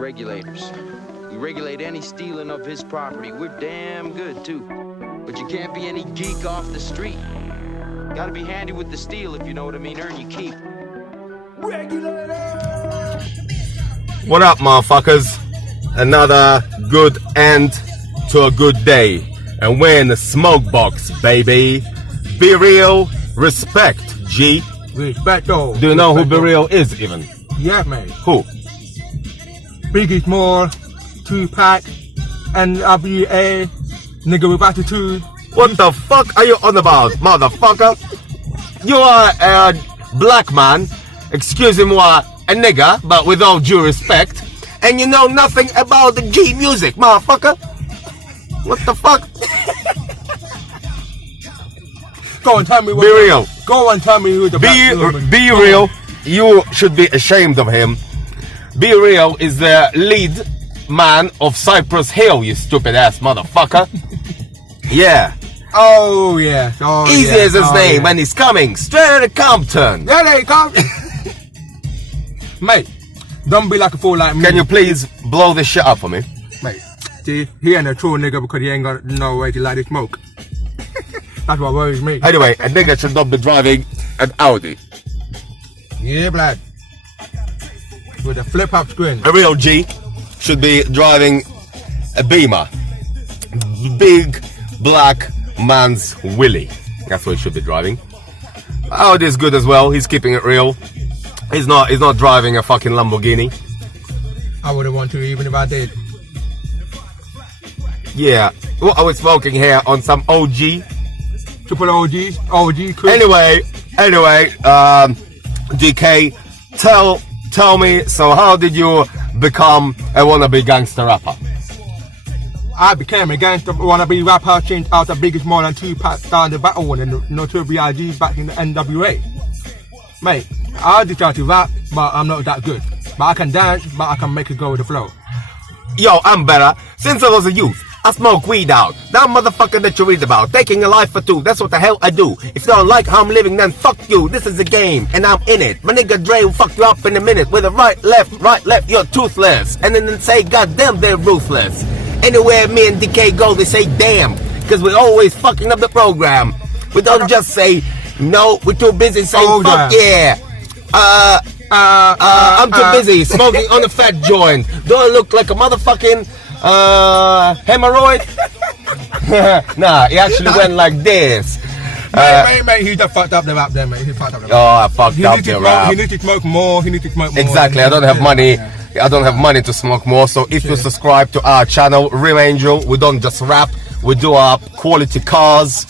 regulators. We regulate any stealing of his property. We're damn good, too. But you can't be any geek off the street. Gotta be handy with the steel, if you know what I mean. Earn your keep. Regulators! What up, motherfuckers? Another good end to a good day. And we're in the smoke box, baby. Be real, respect, G. Respect though. Do you know who Be Real is, even? Yeah, mate. Who? Biggie Small, Tupac, NWA, nigga with attitude. What the fuck are you on about, motherfucker? You are a black man, excuse me, a nigga, but with all due respect, and you know nothing about the G music, motherfucker. What the fuck? Go and tell me what. Be real. Go and tell me who the black woman. Be real. You should be ashamed of him. Be Real is the lead man of Cypress Hill, you stupid ass motherfucker. Yeah. Oh yeah. Oh, Easy yeah. as his name, and he's coming straight out of Compton. There they come. Mate, don't be like a fool like me. Can you please blow this shit up for me? Mate, see, he ain't a true nigga because he ain't got no way to light his smoke. That's what worries me. Anyway, a nigga should not be driving an Audi. Yeah, blood. With a flip-up screen. A real G should be driving a Beamer. Big black man's Willie. That's what he should be driving. Audi is good as well. He's keeping it real. He's not driving a fucking Lamborghini. I wouldn't want to even if I did. Yeah. What are we smoking here on some OG? Triple OG, Chris. Anyway, DK, tell me, so how did you become a wannabe gangster rapper? I became a gangster wannabe rapper, changed out the biggest more than Tupac, started the battle one and the Notorious B.I.G. back in the NWA. Mate, I just try to rap, but I'm not that good. But I can dance, but I can make it go with the flow. Yo, I'm better. Since I was a youth, I smoke weed out. That motherfucker that you read about, taking a life for two, that's what the hell I do. If you don't like how I'm living, then fuck you. This is a game, and I'm in it. My nigga Dre will fuck you up in a minute with a right, left, you're toothless. And then say, goddamn, they're ruthless. Anywhere me and DK go, they say damn, because we're always fucking up the program. We don't just say, no, we're too busy saying fuck yeah. I'm too busy smoking on a fat joint. Do I look like a motherfucking hemorrhoid? Nah, he actually went like this. Mate, he just fucked up the rap there, mate. He fucked up the rap. Oh, I fucked up the rap. He needs to smoke more. Exactly, I don't have money. I don't have money to smoke more. So if you subscribe to our channel, Real Angel, we don't just rap. We do our quality cars.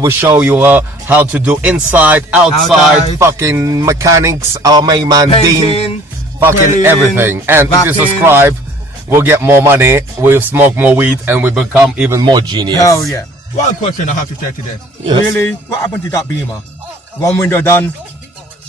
We show you how to do inside, outside, fucking mechanics, our main man Dean, fucking everything. And if you subscribe, we'll get more money, we'll smoke more weed, and we become even more genius. Hell yeah. One question I have to say today. Yes. Really? What happened to that Beamer? One window done,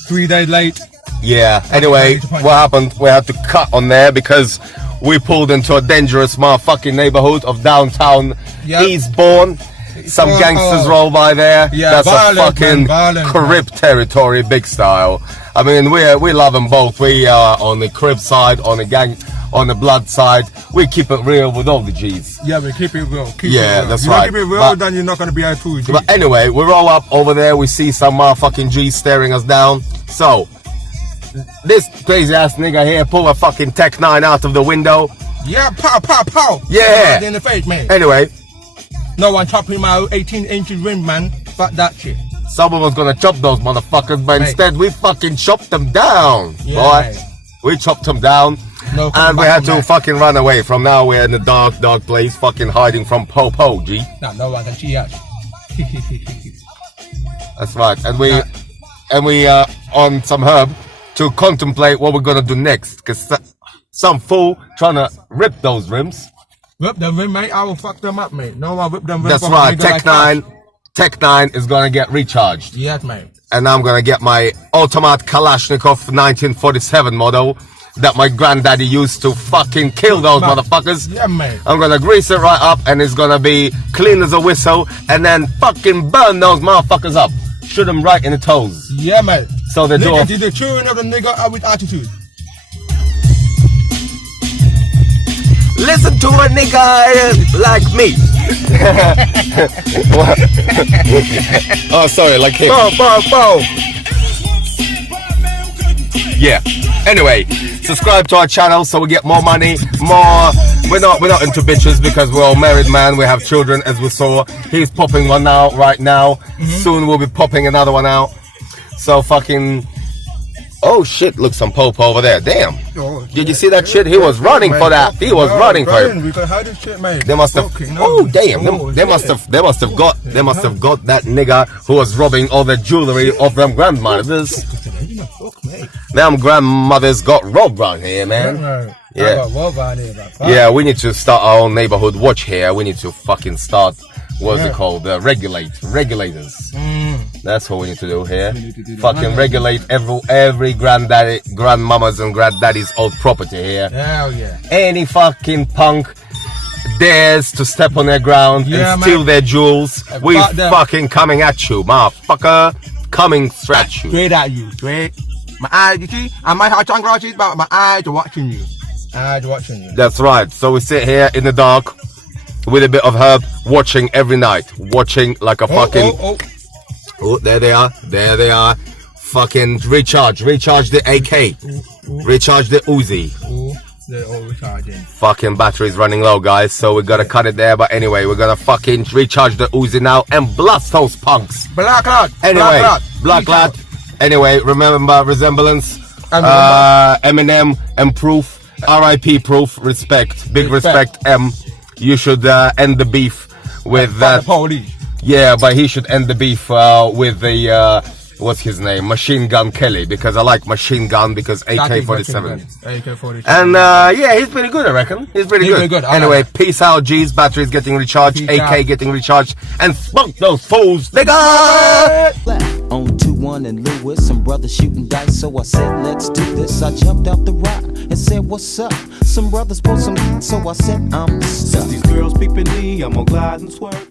3 days late. Yeah, anyway, what happened, we had to cut on there because we pulled into a dangerous motherfucking neighborhood of downtown Eastbourne. Some gangsters roll by there. Yeah, that's violent, a fucking Crip territory, big style. I mean, we love them both. We are on the Crip side, on the gang, on the blood side. We keep it real with all the G's. Yeah, we keep it real. That's right. right. Keep it real, then you're not gonna be a true G. But anyway, we roll up over there. We see some motherfucking G's staring us down. So this crazy ass nigga here pull a fucking Tech 9 out of the window. Yeah, pow. Yeah. Right in the face, man. Anyway. No one chopping my 18 inches rim, man. Fuck that shit. Someone was gonna chop those motherfuckers, but instead we fucking chopped them down. Yeah, boy. Mate. We chopped them down. No, and we had to fucking run away. From now we're in a dark place, fucking hiding from Po-Po, G. No one can see us. That's right. And we on some herb to contemplate what we're gonna do next. Cause some fool trying to rip those rims. Rip them rim, mate. I will fuck them up, mate. No one rip them rim. That's right. Tech 9 is gonna get recharged. Yes, mate. And I'm gonna get my Automat Kalashnikov 1947 model that my granddaddy used to fucking kill those motherfuckers. Yeah, mate. I'm gonna grease it right up and it's gonna be clean as a whistle and then fucking burn those motherfuckers up. Shoot them right in the toes. Yeah, mate. So they do. The tune of the nigga with attitude. listen to a nigga like me. Oh, sorry, like him. Bow. Yeah. Anyway, subscribe to our channel so we get more money, more. We're not into bitches because we're all married, man. We have children, as we saw. He's popping one out right now. Soon we'll be popping another one out. So fucking. Oh shit! Look, some pope over there. Damn. Did you see that shit? He was running for that. He was running for it. We can hide this shit, mate. They must have. Oh damn! They must have got that nigga who was robbing all the jewelry of them grandmothers. Them grandmothers got robbed around here, man. Yeah, we need to start our own neighborhood watch here. We need to fucking start. What's it called? Regulators. That's what we need to do here. Fucking regulate every grandmama's and granddaddy's old property here. Hell yeah. Any fucking punk dares to step on their ground and steal their jewels, we fucking coming at you, motherfucker. Coming straight at you. Straight at you. Straight. My eyes, you see? I might have sunglasses, but my eyes are watching you. That's right. So we sit here in the dark with a bit of herb, watching every night. Watching like a fucking... Oh, there they are. Fucking recharge the AK. Recharge the Uzi. They're all recharging. Fucking battery's running low, guys, so we're gonna cut it there. But anyway, we're gonna fucking recharge the Uzi now and blast those punks. Black lad. Anyway, black lad. Anyway, remember resemblance. Eminem and Proof. R.I.P. Proof. Respect. Big respect. You should end the beef with that. Police. Yeah, but he should end the beef with the what's his name, Machine Gun Kelly, because I like Machine Gun because AK-47. AK-47. And yeah, he's pretty good, I reckon. He's pretty good. Anyway, peace out, G's. Battery's getting recharged. AK getting recharged, and smoke those fools, nigga. On 2-1 and Lewis, some brothers shooting dice, so I said, let's do this. I jumped out the rock and said, what's up? Some brothers want some, so I said, I'm stuck. Since these girls peeping me, I'm gonna glide and swerve.